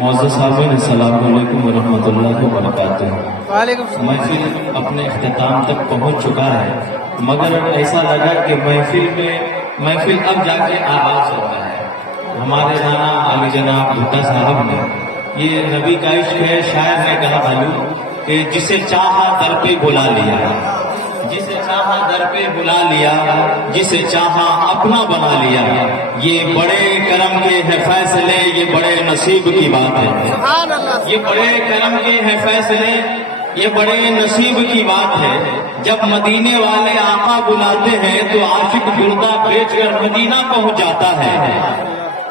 معزز صاحبین السلام علیکم ورحمۃ اللہ وبرکاتہ۔ وعلیکم السلام۔ محفل اپنے اختتام تک پہنچ چکا ہے، مگر ایسا لگا کہ محفل اب جا کے آغاز ہو رہا ہے۔ ہمارے رانا علی جناب بھٹا صاحب نے یہ نبی کا عشق ہے، شاعر نے کہا بھلو کہ جسے چاہا در پہ بلا لیا، جسے چاہا در پہ بلا لیا، جسے چاہا اپنا بنا لیا، یہ بڑے کرم کے ہے فیصلے، یہ بڑے نصیب کی بات ہے، یہ بڑے کرم کے ہے فیصلے، یہ بڑے نصیب کی بات ہے۔ جب مدینے والے آقا بلاتے ہیں تو عاشق گردہ بیچ کر مدینہ پہنچ جاتا ہے۔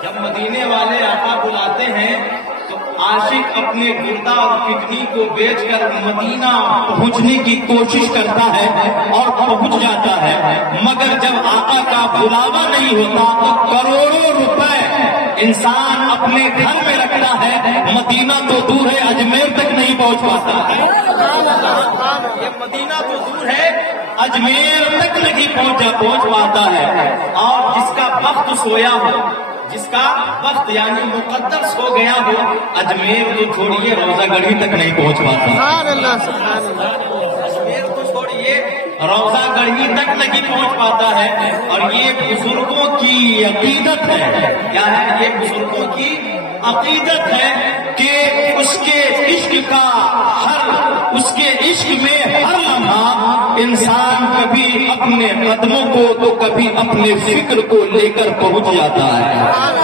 جب مدینے والے آقا بلاتے ہیں تو عاشق اپنے گردہ اور کڈنی کو بیچ کر مدینہ پہنچنے کی کوشش کرتا ہے اور پہنچ جاتا ہے، مگر جب آقا کا بلاوا نہیں ہوتا تو کروڑوں روپے انسان اپنے گھر میں رکھتا ہے، مدینہ تو دور ہے، اجمیر تک نہیں پہنچ پاتا ہے۔ یہ مدینہ تو دور ہے، اجمیر تک نہیں پہنچ پاتا ہے۔ اور جس کا وقت سویا ہو، جس کا وقت یعنی مقدر سو گیا ہو، اجمیر تو چھوڑیے روزہ گڑھی تک نہیں پہنچ پاتا، اجمیر تو چھوڑیے روزہ گڑھی تک نہیں پہنچ پاتا ہے۔ اور یہ بزرگوں کی عقیدت ہے، کیا ہے؟ یہ بزرگوں کی عقیدت ہے کہ اس کے عشق کا اس کے عشق میں ہر لمحہ انسان کبھی اپنے قدموں کو تو کبھی اپنے فکر کو لے کر پہنچ جاتا ہے۔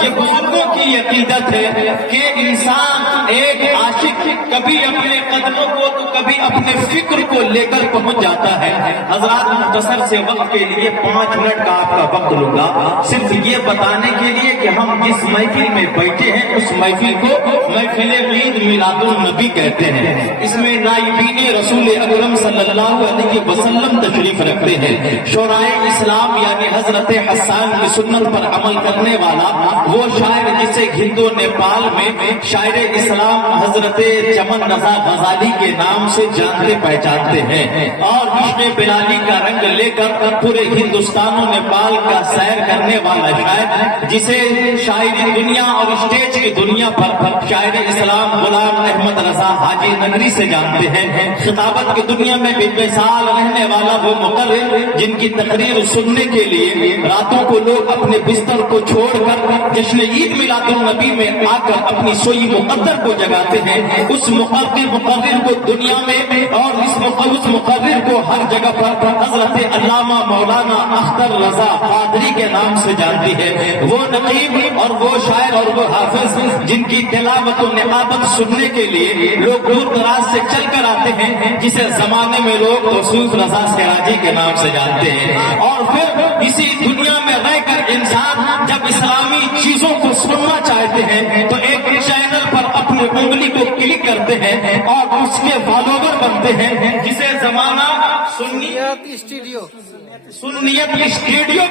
یہ بزرگوں کی عقیدت ہے کہ انسان ایک عاشق کبھی اپنے قدموں کو تو کبھی اپنے فکر کو لے کر پہنچ جاتا ہے۔ حضرات مختصر سے وقت کے لیے 5 منٹ کا آپ کا وقت لوں گا، صرف یہ بتانے کے لیے کہ ہم جس محفل میں بیٹھے ہیں اس محفل کو محفل عید میلاد النبی کہتے ہیں۔ اس میں نائبین رسول اکرم صلی اللہ علیہ وسلم تشریف رکھتے ہیں۔ شورائے اسلام یعنی حضرت حسان کی سنت پر عمل کرنے والا وہ شاعر جسے ہند و نیپال میں شاعر اسلام حضرت چمن رضا غزالی کے نام سے جانتے پہچانتے ہیں، اور عشق بلالی کا رنگ لے کر پورے ہندوستان و نیپال کا سیر کرنے والا شاعر جسے شاعری دنیا اور اسٹیج کی دنیا پر شاعر اسلام غلام احمد رضا حاجی نگری سے جانتے ہیں۔ خطابت کی دنیا میں بے مثال رہنے والا وہ مقرر جن کی تقریر سننے کے لیے راتوں کو لوگ اپنے بستر کو چھوڑ کر جشن عید میلاد النبی میں آ کر اپنی سوئی مقدر کو جگاتے ہیں۔ اس مقرر کو دنیا میں اور اس مقرر کو ہر جگہ پر حضرت علامہ مولانا اختر رضا قادری کے نام سے جانتی ہے۔ وہ نقیب اور وہ شاعر اور وہ حافظ جن کی تلاوت و نقابت سننے کے لیے لوگ دور دراز سے چل کر آتے ہیں، جسے زمانے میں لوگ توصیف رضا سراجی کے نام سے جانتے ہیں۔ اور پھر اسی دنیا میں رہ کر انسان جب اسلامی چیزوں کو سننا چاہتے ہیں تو ایک چینل پر اپنی انگلی کو کلک کرتے ہیں اور اس کے فالوور بنتے ہیں، جسے زمانہ سنیت اسٹوڈیو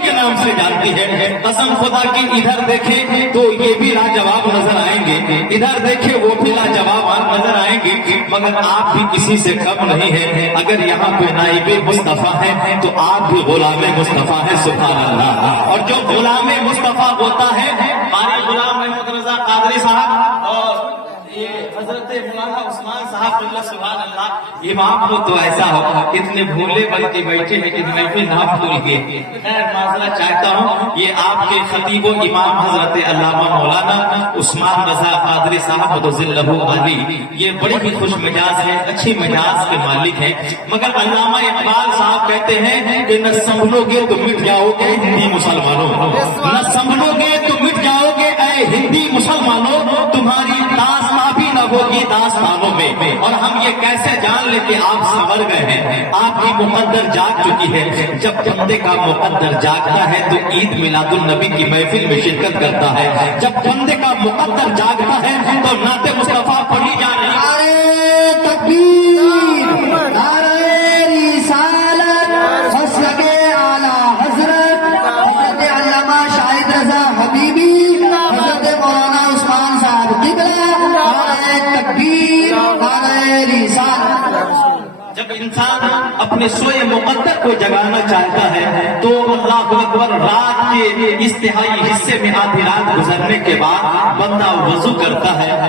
کے نام سے جانتی ہے۔ قسم خدا کی ادھر دیکھیں تو یہ بھی لاجواب نظر آئیں گے، ادھر دیکھیں وہ بھی لاجواب نظر آئیں گے، مگر آپ بھی کسی سے کم نہیں ہے۔ اگر یہاں پہ نائب مصطفیٰ ہے تو آپ بھی غلام مصطفیٰ ہے، سبحان اللہ۔ اور جو غلام مصطفیٰ ہوتا ہے ہمارے غلام احمد رضا قادری صاحب اور یہ حضرت مولانا عثمان صاحب اللہ سبحان اللہ، امام کو تو ایسا ہو اتنے بھولے بن کے بیٹھے ہیں کہ محفل نہ بھول گئے۔ خیر معذرت چاہتا ہوں، یہ آپ کے خطیب و امام حضرت علامہ مولانا عثمان رضا قادری صاحب ذلہ علی یہ بڑے ہی خوش مزاج ہیں، اچھی مزاج کے مالک ہیں، مگر علامہ اقبال صاحب کہتے ہیں کہ نہ سنبھلو گے تو مٹ جاؤ گے ہندی مسلمانوں، نہ سنبھلو گے تو مٹ جاؤ گے اے ہندی مسلمانوں، تمہاری بھی نہ ہوگی داستانوں میں۔ اور ہم یہ کیسے جان لیں کہ آپ سنور گئے ہیں؟ آپ کی مقدر جاگ چکی ہے۔ جب بندے کا مقدر جاگتا ہے تو عید میلاد النبی کی محفل میں شرکت کرتا ہے۔ جب بندے کا مقدر جاگتا ہے تو نعت مصطفیٰ پڑھی جا رہی ہے۔ نعرہ تکبیر، نعرہ رسالت، مسلک اعلی حضرت حضرت علامہ شاہد رضا حبیبی، حضرت مولانا عثمان صاحب قبلہ، تکبیر، نعرہ رسالت۔ جب انسان اپنے سوئے مقدر کو جگانا چاہتا ہے تو اللہ اکبر، رات کے استہائی حصے میں آدھی رات گزرنے کے بعد بندہ وضو کرتا ہے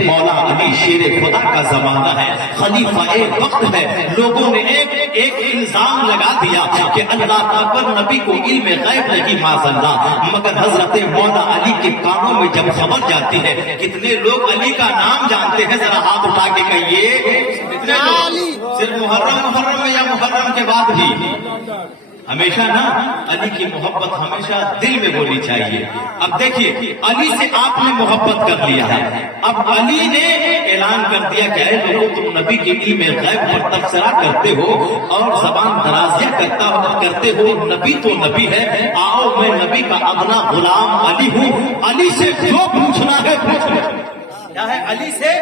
مولا علی شیر خدا کا زمانہ ہے, خلیفہ وقت ہے. لوگوں نے ایک الزام لگا دیا کہ اللہ اکبر نبی کو علم غیب نہیں معاذ اللہ, مگر حضرت مولا علی کے کانوں میں جب خبر جاتی ہے, کتنے لوگ علی کا نام جانتے ہیں؟ ذرا ہاتھ اٹھا کے کہیے, کتنے لوگ؟ صرف محرم میں یا محرم کے بعد بھی؟ ہمیشہ نا علی کی محبت ہمیشہ دل میں ہونی چاہیے. اب دیکھیے, علی سے آپ نے محبت کر لیا ہے, اب علی نے اعلان کر دیا کہ اے لوگوں, تم نبی کے علم غیب پر تبصرہ کرتے ہو اور زبان درازیاں کرتے ہو, نبی تو نبی ہے, آؤ میں نبی کا ادنا غلام علی ہوں, علی سے جو پوچھنا ہے پوچھ لو. کیا ہے؟ علی سے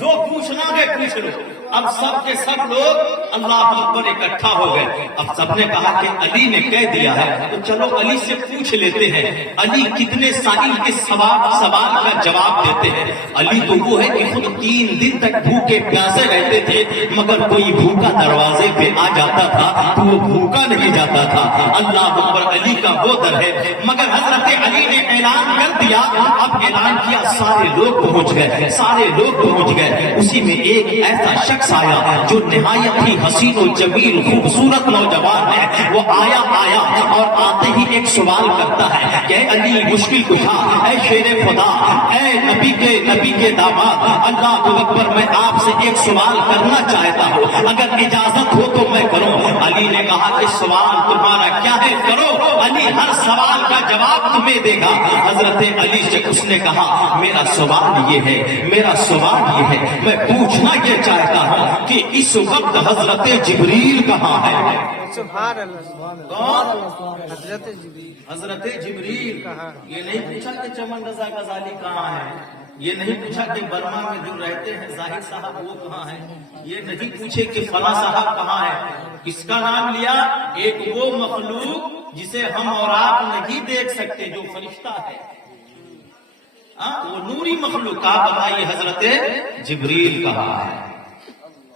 جو پوچھنا ہے پوچھ لو. اب سب کے سب لوگ اللہ اکبر اکٹھا ہو گئے. اب سب نے کہا کہ علی نے کہہ دیا ہے تو چلو علی سے پوچھ لیتے ہیں. علی کتنے سائل کے سوال کا جواب دیتے ہیں. علی تو وہ ہے کہ خود 3 دن تک بھوکے پیاسے رہتے تھے, مگر کوئی بھوکا دروازے پہ آ جاتا تھا تو وہ بھوکا نہیں جاتا تھا. اللہ اکبر, علی کا وہ در ہے. مگر حضرت علی نے اعلان کر دیا. اب اعلان کیا, سارے لوگ پہنچ گئے, سارے لوگ پہنچ گئے. اسی میں ایک ایسا شخص آیا جو نہایت ہی حسین و جمیل خوبصورت نوجوان ہے. وہ آیا اور آتے ہی ایک سوال کرتا ہے کہ اے علی مشکل کشا, اے شیر خدا, اے نبی کے داماد, اللہ اکبر, میں آپ سے ایک سوال کرنا چاہتا ہوں, اگر اجازت ہو تو میں کروں. علی نے کہا کہ سوال تمہارا کیا ہے, کرو. علی ہر سوال کا جواب تمہیں دے گا. حضرت علی سے اس نے کہا, میرا سوال یہ ہے, میں پوچھنا یہ چاہتا ہوں کہ اس وقت حضرت جبریل کہاں ہے؟ سبحان اللہ. حضرت جبریل. یہ نہیں پوچھا کہ چمن رضا غزالی کہاں ہے, یہ نہیں پوچھا کہ برما میں جو رہتے ہیں زاہد صاحب وہ کہاں ہے, یہ نہیں پوچھے کہ فلاں صاحب کہاں ہے. کس کا نام لیا؟ ایک وہ مخلوق جسے ہم اور آپ نہیں دیکھ سکتے, جو فرشتہ ہے, وہ نوری مخلوق. آپ بتائیے حضرت جبریل کہاں ہے؟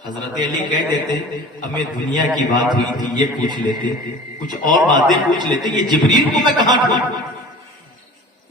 حضرت علی کہہ دیتے, ہمیں دنیا کی بات ہوئی تھی یہ پوچھ لیتے, کچھ اور باتیں پوچھ لیتے, یہ جبریل کو میں کہاں ڈھونڈوں,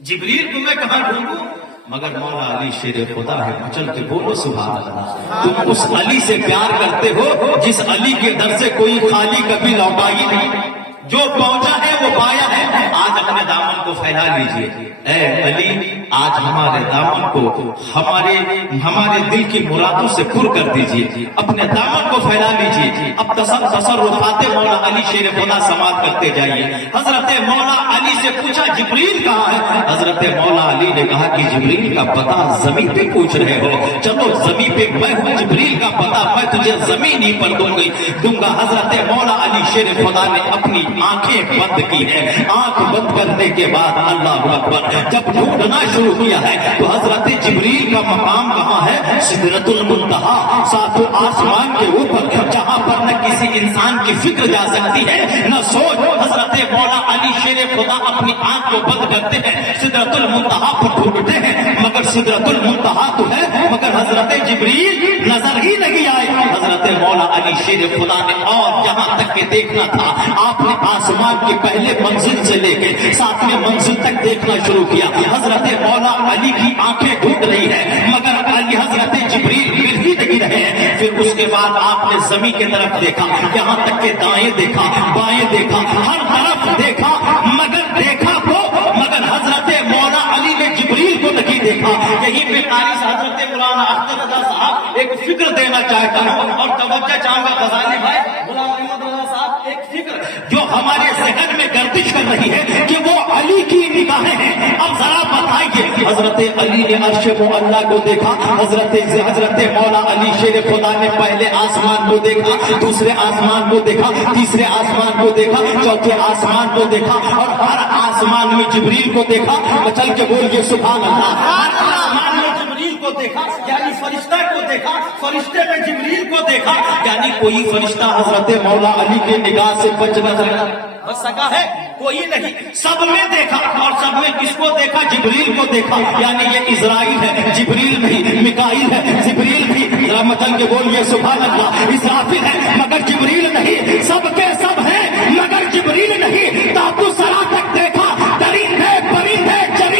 جبریل کو میں کہاں ڈھونڈوں. مگر مولا علی شیر خدا ہے, مچل کے بولو سبحان اللہ. تم اس علی سے پیار کرتے ہو جس علی کے در سے کوئی خالی کبھی لوٹا ہی نہیں, جو پہنچا ہے وہ پایا ہے. آج اپنے دامن کو پھیلا لیجئے, اے علی آج ہمارے دامن کو ہمارے دل کی مرادوں سے پر کر دیجئے, اپنے دامن کو پھیلا لیجئے. اب تصرفات مولا علی شیر خدا سماعت کرتے جائیے. حضرت مولا علی سے پوچھا جبریل کہاں ہے؟ حضرت مولا علی نے کہا کہ جبریل کا پتہ زمین پہ پوچھ رہے ہو, چلو زمین پہ میں ہوں, جبریل کا پتہ میں تجھے زمین ہی پر دوں گا. حضرت مولا علی شیر خدا نے اپنی آنکھیں بند کی ہے. آنکھ بند کرنے کے بعد اللہ اکبر, جب ڈھونڈنا شروع کیا ہے تو حضرت جبریل کا مقام کہاں ہے؟ سدرۃ المنتہا, ساتوں آسمان کے اوپر, جہاں پر نہ کسی انسان کی فکر جا سکتی ہے نہ سوچ. حضرت مولا علی شیر خدا اپنی آنکھ کو بند کرتے ہیں, سدرۃ المنتہا پر ڈھونڈتے ہیں, مگر سدرۃ المنتہا تو ہے مگر حضرت جبریل نظر ہی نہیں آئے. حضرت مولا علی شیر خدا نے اور جہاں تک کے دیکھنا تھا آپ نے آسمان کے پہلے منزل سے لے کے 7ویں منزل تک دیکھنا شروع کیا. حضرت مولا علی کی آنکھیں ڈھونڈ رہی ہے مگر علی حضرت جبریل مل ہی نہیں رہے ہیں. پھر اس کے بعد آپ نے زمین کی طرف دیکھا, یہاں تک کہ دائیں دیکھا, بائیں دیکھا, ہر طرف دیکھا, مگر حضرت مولا علی نے جبریل کو نہیں دیکھا. یہیں پہ قاری حضرت مولانا اختر رضا صاحب ایک فکر دینا چاہتا ہوں اور توجہ چاہوں گا غزالی بھائی, مولانا احمد رضا صاحب, ایک فکر جو ہمارے ذہن میں گردش کر رہی ہے کہ وہ علی کی نگاہیں ہیں. اب ذرا بتائیے, حضرت علی نے عرش معلیٰ کو دیکھا, حضرت مولا علی شیر خدا نے پہلے آسمان کو دیکھا, دوسرے آسمان کو دیکھا, تیسرے آسمان کو دیکھا, چوتھے آسمان کو دیکھا, اور ہر آسمان میں جبریل کو دیکھا. چل کے بولیے سبحان اللہ. ہر آسمان میں جبریل کو دیکھا, یعنی فرشتہ کو دیکھا, فرشتے میں جبریل کو دیکھا, یعنی کوئی فرشتہ حضرت مولا علی کے نگاہ سے بچ نہ سکا ہے, کوئی نہیں. سب نے دیکھا, اور سب نے کس کو دیکھا؟ جبریل کو دیکھا. یعنی یہ اسرائیل ہے, جبریل نہیں. میکائیل ہے, جبریل نہیں. ذرا مچل کے بولیے سبحان اللہ. اسرافیل ہے مگر جبریل نہیں. سب کے سب ہیں مگر جبریل نہیں. تابو سرا تک دیکھا, درندے پرندے چرندے